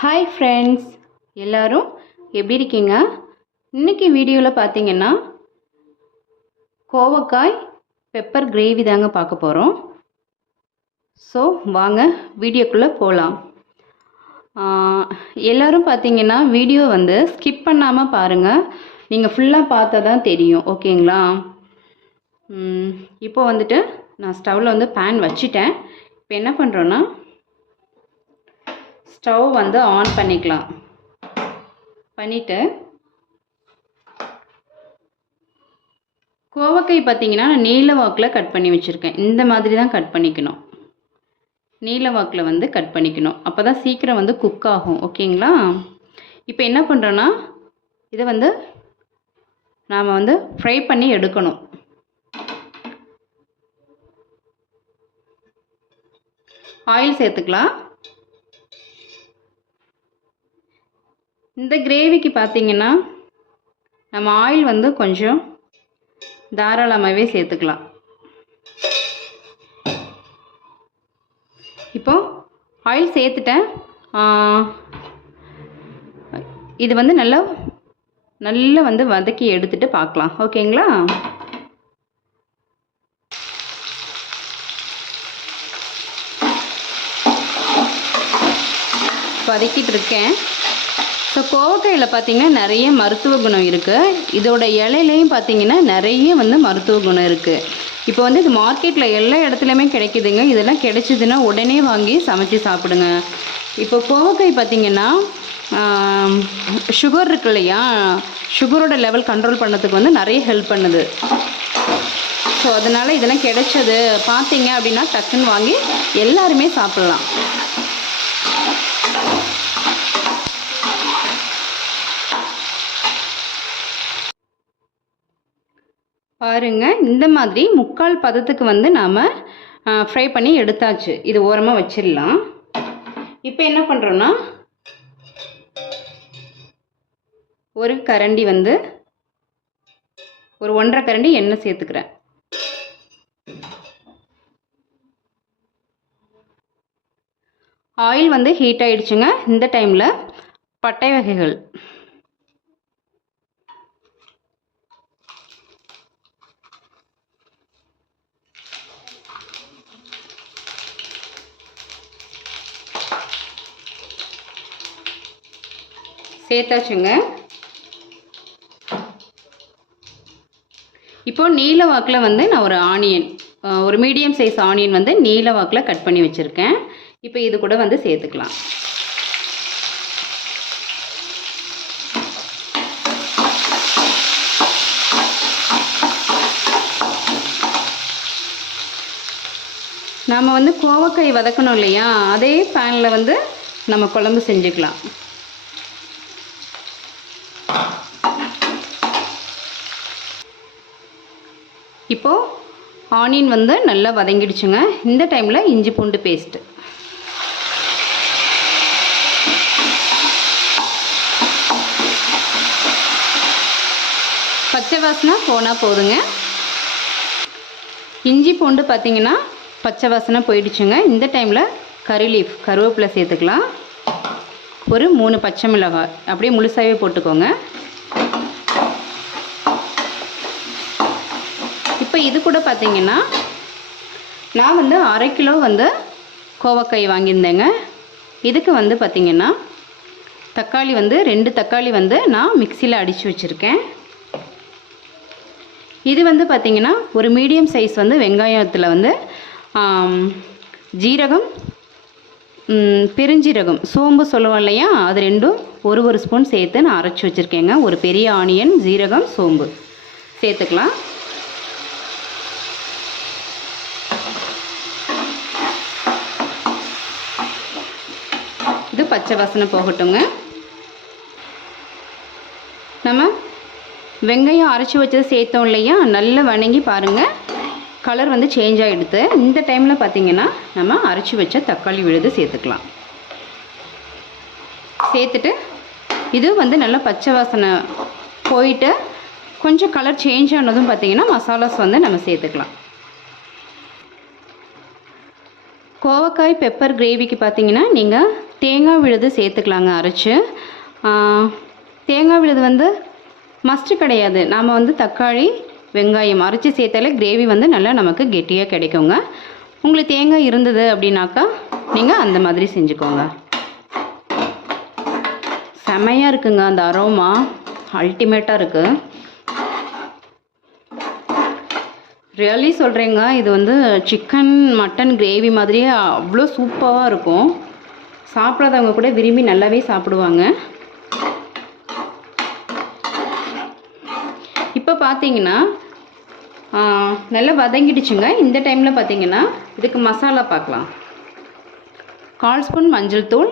Hi friends, எல்லோரும் எப்படி இருக்கீங்க? இன்றைக்கி வீடியோவில் பார்த்தீங்கன்னா கோவக்காய் பெப்பர் கிரேவி தாங்க பார்க்க போகிறோம். ஸோ வாங்க வீடியோக்குள்ளே போகலாம். எல்லோரும் பார்த்தீங்கன்னா வீடியோ ஸ்கிப் பண்ணாமல் பாருங்கள். நீங்கள் ஃபுல்லாக பார்த்தா தான் தெரியும், ஓகேங்களா? இப்போ நான் ஸ்டவ்வில் பேன் வச்சுட்டேன். இப்போ என்ன பண்ணுறோன்னா ஸ்டவ் ஆன் பண்ணிக்கலாம். பண்ணிவிட்டு கோவக்காய் பார்த்தீங்கன்னா நான் நீல வாக்கில் கட் பண்ணி வச்சுருக்கேன். இந்த மாதிரி தான் கட் பண்ணிக்கணும். நீல வாக்கில் கட் பண்ணிக்கணும். அப்போ தான் சீக்கிரம் குக் ஆகும், ஓகேங்களா? இப்போ என்ன பண்ணுறோன்னா இதை நாம் ஃப்ரை பண்ணி எடுக்கணும். ஆயில் சேர்த்துக்கலாம். இந்த கிரேவிக்கு பார்த்தீங்கன்னா நம்ம ஆயில் கொஞ்சம் தாராளமாகவே சேர்த்துக்கலாம். இப்போ ஆயில் சேர்த்துட்டேன். இது நல்லா வதக்கி எடுத்துகிட்டு பார்க்கலாம், ஓகேங்களா? வதக்கிட்டு இருக்கேன். ஸோ கோவக்காயில் பார்த்திங்கன்னா நிறைய மருத்துவ குணம் இருக்குது. இதோட இலையிலையும் பார்த்திங்கன்னா நிறைய மருத்துவ குணம் இருக்குது. இப்போ இது மார்க்கெட்டில் எல்லா இடத்துலையுமே கிடைக்குதுங்க. இதெல்லாம் கிடைச்சிதுன்னா உடனே வாங்கி சமைச்சு சாப்பிடுங்க. இப்போ கோவக்காய் பார்த்திங்கன்னா சுகர் இருக்கு இல்லையா, சுகரோட லெவல் கண்ட்ரோல் பண்ணதுக்கு நிறைய ஹெல்ப் பண்ணுது. ஸோ அதனால் இதெல்லாம் கிடைச்சது பார்த்திங்க அப்படின்னா டக்குன்னு வாங்கி எல்லாருமே சாப்பிட்லாம். பாருங்கள், இந்த மாதிரி முக்கால் பதத்துக்கு நாம் ஃப்ரை பண்ணி எடுத்தாச்சு. இது ஓரமாக வச்சிடலாம். இப்போ என்ன பண்ணுறோன்னா ஒரு கரண்டி ஒரு 1.5 கரண்டி எண்ணெய் சேர்த்துக்கிறேன். ஆயில் ஹீட் ஆகிடுச்சுங்க. இந்த டைமில் பட்டை வகைகள் சேர்த்தாச்சுங்க. இப்போ நீல வாக்கில் நான் ஒரு ஆனியன், ஒரு மீடியம் சைஸ் ஆனியன் நீல வாக்கில் கட் பண்ணி வச்சுருக்கேன். இப்போ இது கூட சேர்த்துக்கலாம். நாம் கோவக்காய் வதக்கணும் இல்லையா, அதே பேனில் நம்ம குழம்பு செஞ்சுக்கலாம். இப்போது ஆனியன் நல்லா வதங்கிடுச்சுங்க. இந்த டைமில் இஞ்சி பூண்டு பேஸ்ட்டு, பச்சை வாசனை போனால் போதுங்க. இஞ்சி பூண்டு பார்த்திங்கன்னா பச்சை வாசனை போயிடுச்சுங்க. இந்த டைமில் கருவேப்பிலை சேர்த்துக்கலாம். ஒரு 3 பச்சை மிளகாய் அப்படியே முழுசாகவே போட்டுக்கோங்க. இப்போ இது கூட பார்த்திங்கன்னா நான் 1/2 கிலோ கோவக்காய் வாங்கியிருந்தேங்க. இதுக்கு பார்த்திங்கன்னா தக்காளி 2 தக்காளி நான் மிக்சியில் அடித்து வச்சுருக்கேன். இது பார்த்திங்கன்னா ஒரு மீடியம் சைஸ் வெங்காயத்தில் ஜீரகம், பெருஞ்சீரகம், சோம்பு சொல்லுவோம் இல்லையா, அது ரெண்டும் ஒரு ஸ்பூன் சேர்த்து நான் அரைச்சி வச்சுருக்கேங்க. ஒரு பெரிய ஆனியன், ஜீரகம், சோம்பு சேர்த்துக்கலாம். இது பச்சை வாசனை போகட்டுங்க. நம்ம வெங்காயம் அரைச்சி வச்சதை சேர்த்தோம் இல்லையா, நல்லா வணங்கி பாருங்கள், கலர் சேஞ்ச் ஆகிடுது. இந்த டைமில் பார்த்திங்கன்னா நம்ம அரைச்சி வச்ச தக்காளி விழுது சேர்த்துக்கலாம். சேர்த்துட்டு இது நல்லா பச்சை வாசனை போயிட்டு கொஞ்சம் கலர் சேஞ்ச் ஆனதும் பார்த்திங்கன்னா மசாலாஸ் நம்ம சேர்த்துக்கலாம். கோவக்காய் பெப்பர் கிரேவிக்கு பார்த்தீங்கன்னா நீங்கள் தேங்காய் விழுது சேர்த்துக்கலாங்க அரைச்சி. தேங்காய் விழுது வந்து மஸ்ட்டு கிடையாது. நாம் வந்து தக்காளி வெங்காயம் அரைச்சி சேர்த்தாலே கிரேவி வந்து நல்லா நமக்கு கெட்டியாக கிடைக்குங்க. உங்களுக்கு தேங்காய் இருந்தது அப்படின்னாக்கா நீங்கள் அந்த மாதிரி செஞ்சுக்கோங்க. செமையாக இருக்குங்க, அந்த அரோமா அல்டிமேட்டாக இருக்குது. ரியலி சொல்கிறேங்க, இது வந்து சிக்கன் மட்டன் கிரேவி மாதிரியே அவ்வளோ சூப்பராக இருக்கும். சாப்பிடாதவங்க கூட விரும்பி நல்லாவே சாப்பிடுவாங்க. இப்போ பார்த்தீங்கன்னா நல்லா வதங்கிடுச்சுங்க. இந்த டைமில் பார்த்தீங்கன்னா இதுக்கு மசாலா பார்க்கலாம். 1/4 ஸ்பூன் மஞ்சள் தூள்,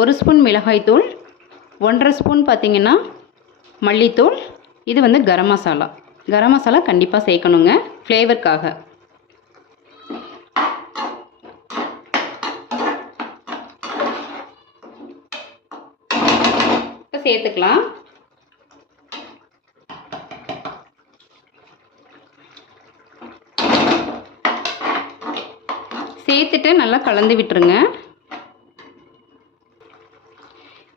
1 ஸ்பூன் மிளகாய் தூள், 1.5 ஸ்பூன் பார்த்தீங்கன்னா மல்லித்தூள். இது வந்து கரம் மசாலா. கரம் மசாலா கண்டிப்பாக சேர்க்கணுங்க ஃப்ளேவருக்காக. இப்போ சேர்த்துக்கலாம். சேர்த்துட்டு நல்லா கலந்து விட்டுருங்க.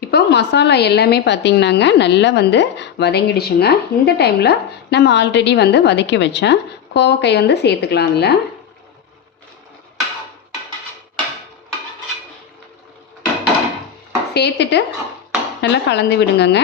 இப்போ மசாலா எல்லாமே பார்த்திங்கன்னாங்க நல்லா வந்து வதங்கிடுச்சுங்க. இந்த டைமில் நம்ம ஆல்ரெடி வந்து வதக்கி வச்ச கோவக்காய் வந்து சேர்த்துக்கலாம். அதில் சேர்த்துட்டு நல்லா கலந்து விடுங்கங்க.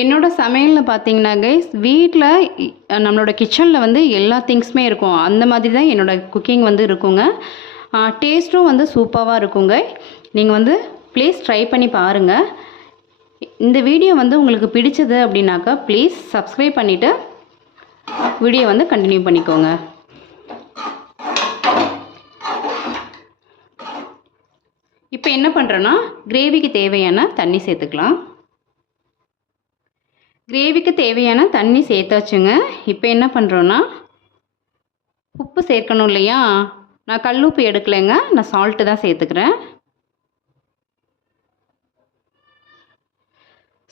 என்னோடய சமையலில் பார்த்தீங்கன்னா கைஸ், வீட்டில் நம்மளோட கிச்சனில் வந்து எல்லா திங்ஸுமே இருக்கும். அந்த மாதிரி தான் என்னோடய குக்கிங் வந்து இருக்குங்க. டேஸ்ட்டும் வந்து சூப்பராக இருக்குங்க. நீங்கள் வந்து ப்ளீஸ் ட்ரை பண்ணி பாருங்கள். இந்த வீடியோ வந்து உங்களுக்கு பிடிச்சது அப்படின்னாக்கா ப்ளீஸ் சப்ஸ்கிரைப் பண்ணிவிட்டு வீடியோ வந்து கண்டினியூ பண்ணிக்கோங்க. இப்போ என்ன பண்ணுறேன்னா கிரேவிக்கு தேவையான தண்ணி சேர்த்துக்கலாம். கிரேவிக்கு தேவையான தண்ணி சேர்த்தாச்சுங்க. இப்போ என்ன பண்ணுறோன்னா உப்பு சேர்க்கணும் இல்லையா? நான் கல்லுப்பு எடுக்கலைங்க, நான் சால்ட்டு தான் சேர்த்துக்கிறேன்.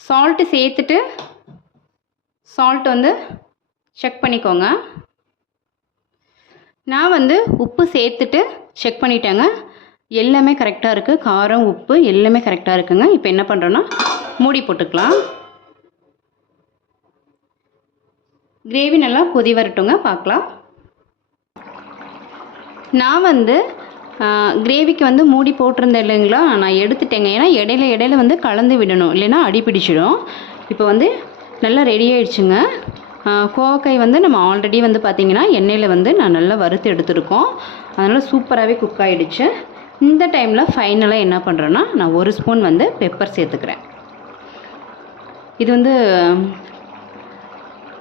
சால்ட்டு சேர்த்துட்டு சால்ட் வந்து செக் பண்ணிக்கோங்க. நான் வந்து உப்பு சேர்த்துட்டு செக் பண்ணிட்டேங்க. எல்லாமே கரெக்டாக இருக்குது. காரம் உப்பு எல்லாமே கரெக்டாக இருக்குங்க. இப்போ என்ன பண்ணுறோன்னா மூடி போட்டுக்கலாம். கிரேவி நல்லா கொதி வரட்டுங்க, பார்க்கலாம். நான் வந்து கிரேவிக்கு வந்து மூடி போட்டிருந்தேன் இல்லைங்களா, நான் எடுத்துட்டேங்க. ஏன்னா இடையில வந்து கலந்து விடணும், இல்லைன்னா அடி பிடிச்சிடும். இப்போ வந்து நல்லா ரெடி ஆயிடுச்சுங்க. கோவக்காய் வந்து நம்ம ஆல்ரெடி வந்து பார்த்திங்கன்னா எண்ணெயில் வந்து நான் நல்லா வறுத்து எடுத்துருக்கோம். அதனால் சூப்பராகவே குக் ஆகிடுச்சு. இந்த டைமில் ஃபைனலாக என்ன பண்ணுறேன்னா நான் 1 ஸ்பூன் வந்து பெப்பர் சேர்த்துக்கிறேன். இது வந்து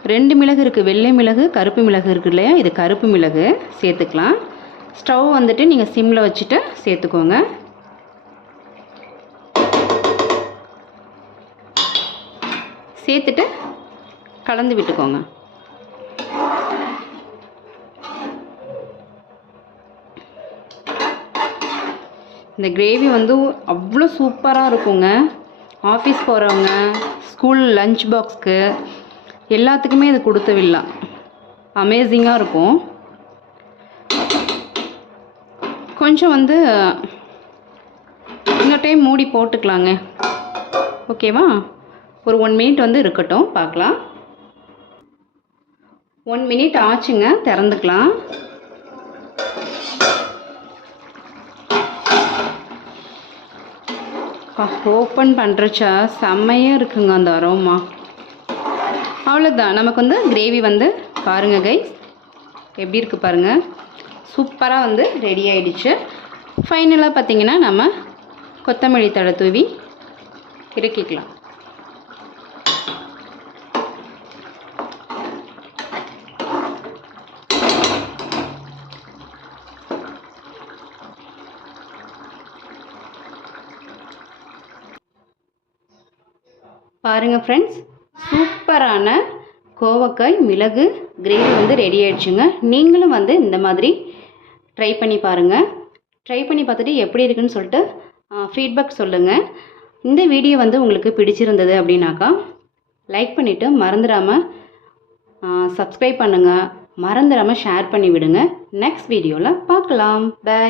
2 மிளகு இருக்குது, வெள்ளை மிளகு கருப்பு மிளகு இருக்குது இல்லையா, இது கருப்பு மிளகு சேர்த்துக்கலாம். ஸ்டவ் வந்துட்டு நீங்கள் சிம்மில் வச்சுட்டு சேர்த்துக்கோங்க. சேர்த்துட்டு கலந்து விட்டுக்கோங்க. இந்த கிரேவி வந்து அவ்வளோ சூப்பராக இருக்குங்க. ஆஃபீஸ் போகிறவங்க, ஸ்கூல் லஞ்ச் பாக்ஸ்க்கு எல்லாத்துக்குமே இது கொடுத்து விடலாம். அமேசிங்காக இருக்கும். கொஞ்சம் வந்து இந்த டைம் மூடி போட்டுக்கலாங்க. ஓகேவா? ஒரு 1 மினிட் வந்து இருக்கட்டும், பார்க்கலாம். 1 மினிட் ஆச்சுங்க, திறந்துக்கலாம். ஓப்பன் பண்ணுறச்சா செம்மையாக இருக்குங்க அந்த அரோமா. அவ்வளோதான், நமக்கு வந்து கிரேவி வந்து பாருங்கள் கைஸ் எப்படி இருக்குது பாருங்கள். சூப்பராக வந்து ரெடி ஆகிடுச்சு. ஃபைனலாக பார்த்திங்கன்னா நம்ம கொத்தமல்லி தழை தூவி இறக்கிக்கலாம். பாருங்கள் ஃப்ரெண்ட்ஸ், சூப்பரான கோவக்காய் மிளகு கிரேவி வந்து ரெடி ஆகிடுச்சுங்க. நீங்களும் வந்து இந்த மாதிரி ட்ரை பண்ணி பாருங்கள். ட்ரை பண்ணி பார்த்துட்டு எப்படி இருக்குன்னு சொல்லிட்டு ஃபீட்பேக் சொல்லுங்கள். இந்த வீடியோ வந்து உங்களுக்கு பிடிச்சிருந்தது அப்படின்னாக்கா லைக் பண்ணிவிட்டு மறந்துடாமல் சப்ஸ்கிரைப் பண்ணுங்கள், மறந்துடாமல் ஷேர் பண்ணி விடுங்க. நெக்ஸ்ட் வீடியோவில் பார்க்கலாம். பை.